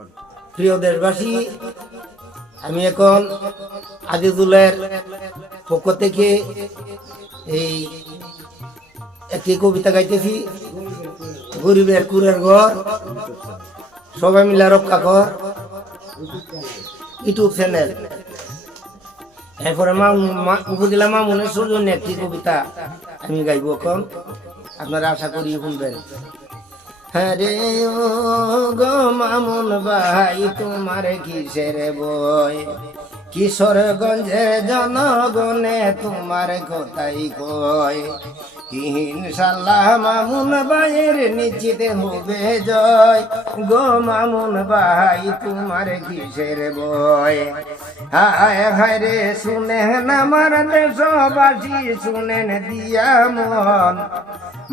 প্রিয় দেশবাসী, আমি এখন আজিজুলের পক্ষ থেকে এই একটি কবিতা গাইতেছি। গরিবের কুরের ঘর সবাই মিলে রক্ষা কর ইউটিউব চ্যানেল। এরপরে উপজেলা মামুনের সৌজন্যে একটি কবিতা আমি গাইব এখন, আপনারা আশা করি শুনবেন। হ্যাঁ রে ও গো মামুন ভাই, তোমার কিসের বই? কিশোরগঞ্জের জনগণে তোমার কথাই কয়। ইনশাল্লাহ মামুন ভাইয়ের নিশ্চিত হবে জয়। গো মামুন ভাই, তোমার কিসের বই? হায় হায় রে, শুনেন আমার দেশবাসী, শুনেন দিয়া মন,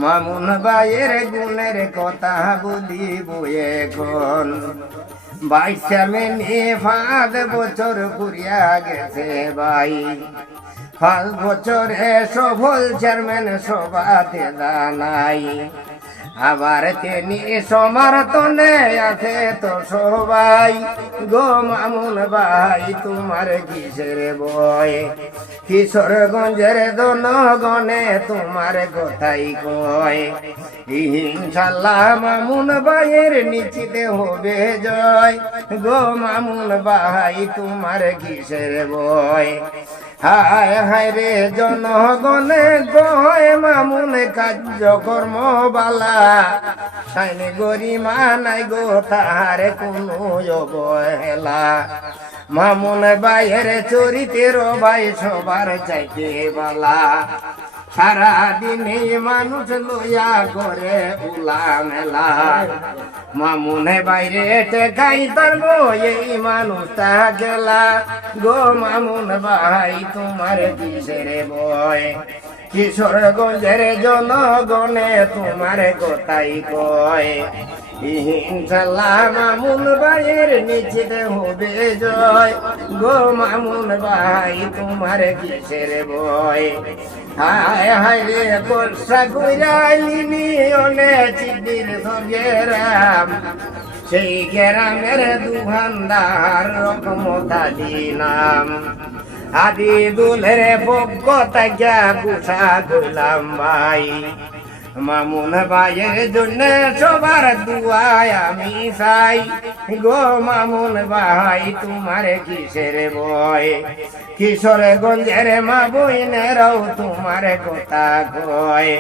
মামুন ভাইয়ের গুণের কথা বলিব এখন। 22 মিনি 5 বছর পুরিয়া গেছে ভাই, 5 বছরে সফল চেয়ারম্যান সভাতে জানাই। আবার তিনি সমর্থনে আছে তো সবাই। গো মামুন ভাই, তোমার কিসের বয়? কিশোরগঞ্জের জনগণে তোমার কথাই কয়। ইনশাল্লাহ মামুন ভাইয়ের নিশ্চিত হবে জয়। গো মামুন ভাই, তোমার কিসের বয়? হায় হায় রে, জনগণে কয় মামুন কার্যকর্ম বালা, সাইনে গরিমা নাই গো তাহার কোনো অবহেলা। মামুন ভাইয়ের চরিত্র ভাই সবার চাইতে বালা, সারা দিনে মানুষ লইয়া করে উলা মেলা। মামুনে বাইরে টেকাই তারবো এই মানুষটা গেলা। গো মামুন ভাই, তোমার কিসের বয়? কিশোরগঞ্জের জনগণে তোমার কথাই কয়। ইনশাল্লাহ মামুন ভাইয়ের নিশ্চিত হবে জয়। গো মামুন ভাই, তোমার কিসের বয়? হায় হায় রে, বর্ষা কইরাইনি অনে চিদির ধরেরাম, সেই গ্রামের দুভান্ডার রকমতা দিলাম। আদি দুলের পক্ষ তাকিয়া গুছা গইলাম ভাই, মামুন ভাইয়ের জন্য সবার দুয়ায় আমি চাই। গো মামুন ভাই, তোমার কিসের বয়? কিশোরগঞ্জের মা বইনেরাও তোমার কথা কয়।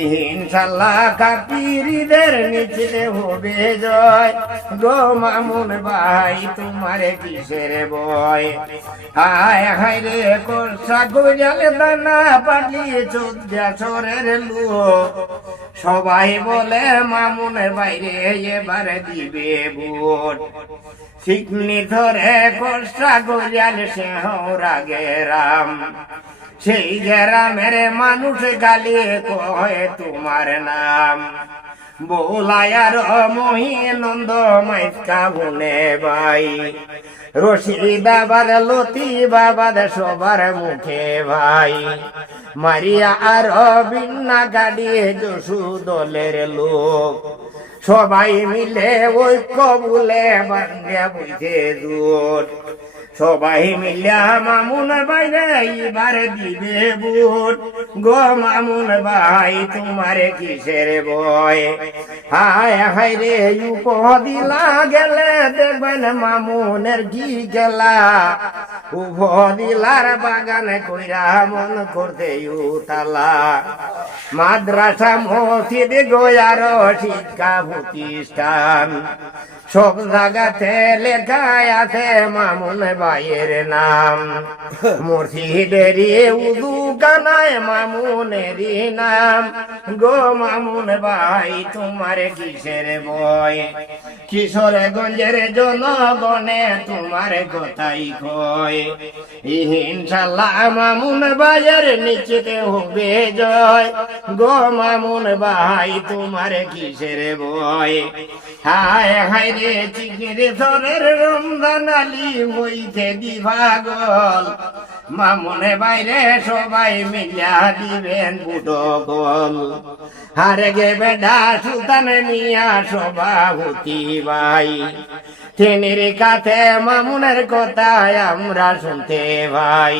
ইনশাল্লাহ কাপিরীদের নিশ্চিত হবে জয়। গো মামুন ভাই, তোমার কিসের বয়? হায় হায় রে, কোর্সা গজালে দানা পাটি 14 লোক, সবাই বলে মামুন বাইরে এবার দিবে ভোট। শিকনি ধরে কোর্সা গজাল শেহরা গেরাম, সেই গ্রামের মানুষ গালি কয় তোমার নাম। বোলায়ার মহিনন্দ মাইকা বনে ভাই, রশিদাবাদ লতিবাবাদ সবার মুখে ভাই। মারিয়া আর বিন্না গাড়ি যশু দলের লোক, সবাই মিলে ঐক্য বলে বান্ধে বুঝে জোট। সবাই মিলে মামুন বাইরে এবার দিবে ভোট। গো মামুন ভাই, তোমার কিসের বয়? হায় হায় রে, উপদিলা গেলে দেখবেন মামুনের কি গেলা। উপদিলার বাগানে কইরা মন করতে উতালা, মাদ্রাসা মসজিদ গোয়ার শিক্ষা প্রতিষ্ঠান, সব জায়গাতে লেখায় আছে মামুন ভাইয়ের নাম। মসজিদেরই উদু কানায় মামুনেরই নাম। গো মামুন ভাই, তোমার কিসের বয়? কিশোরগঞ্জের জনগণে তোমার কথাই কয়। ইনশাল্লাহ মামুন ভাইয়ের নিশ্চিত হবে জয়। গো মামুন ভাই, তোমার কিসের বয়? হায় হায় রে, চিকির ধরের রমজান আলী হইতে দিভাগল, মামুনে বাইরে সবাই মিলিয়া দিবেন পুটকল হারে গে বেডা সুলতান মিয়া সভাপতি ভাই তিনির কাছে মামুনের কথা আমরা শুনতে ভাই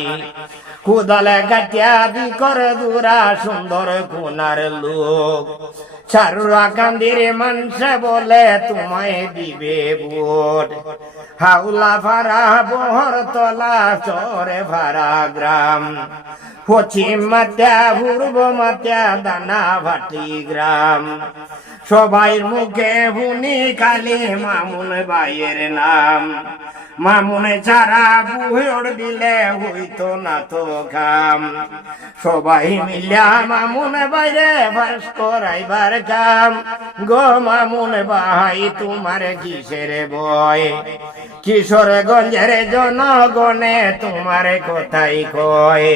কুদলে কাটিয়া বিকর দুরা সুন্দর কোনার লোক চারুরা কান্দির মানুষ বলে তোমায় দিবে ভোট হাউলা ভাড়া বহর তলা চরে ভাড়া গ্রাম পশ্চিম মাত্যা পূর্ব মাত্যা দানা ভাটি গ্রাম সবাই মুখে শুনি কালি মামুন ভাইয়ের নাম মামুনে ছাড়া বুহর দিলে হইতো না তো কাম সবাই মিলিয়া মামুন বাইরে বাস করাইবার কাম গো মামুন ভাই তোমার কিসের ভয় কিশোরগঞ্জের জনগণে তোমার কথাই কয়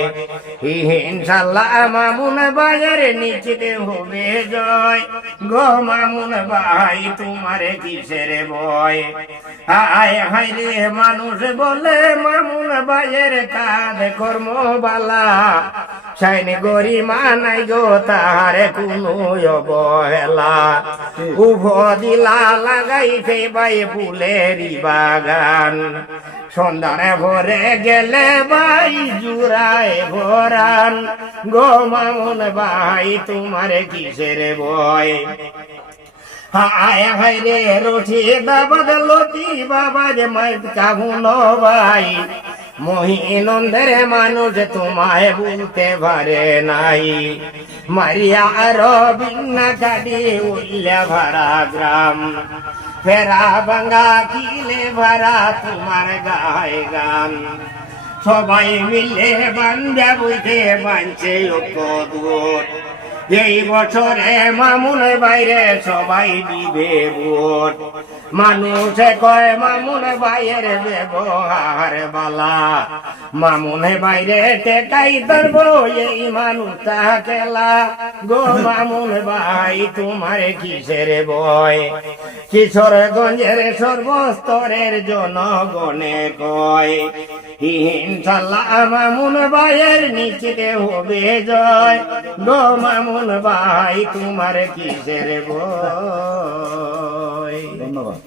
ইনশাল্লাহ মামুন ভাইয়ের নিশ্চিত হবে জয় গো মামুন ভাই তোমার কিসের ভয় আয় হায় রে মানুষ বলে মামুন ভাইয়ের কাজ কর্ম বালা সাইনি গরিমা নাই গো তাহার কোনো অবহেলা উভ দিলা লাগাইছে ভাই ফুলেরই বাগান সন্ধ্যারে ভরে গেলে ভাই জুড়ায় ভরান গো মামুন ভাই তোমার কিসের ভয় হায় হায় রে রুঠি দাবাদ লতি বাবা যে মাইত কাহুন ভাই মহিনন্দের মানুষ তোমায় বলতে পারে নাই মারিয়া আরো বিন্না কাটি উল্লে ভরা গ্রাম ফেরা ভাঙ্গা কিলে ভরা তোমার গায়ে গান সবাই মিলে বান্ধা বইতে বাঁচে দূর এই বছরে মামুন বাইরে সবাই দিবে ভোট মানুষে কয় মামুন ভাইয়ের ব্যবহার বালা মামুন বাইরে টেকাই ধরবো এই মানুষটা খেলা গো মামুন ভাই তোমার কিসের ভয় কিশোরগঞ্জের সর্বস্তরের জনগণে কয় ইনশাল্লাহ মামুন ভাইয়ের নিশ্চিতে হবে জয় গো মামুন ভাই তোমার কিসের ভয়। ধন্যবাদ।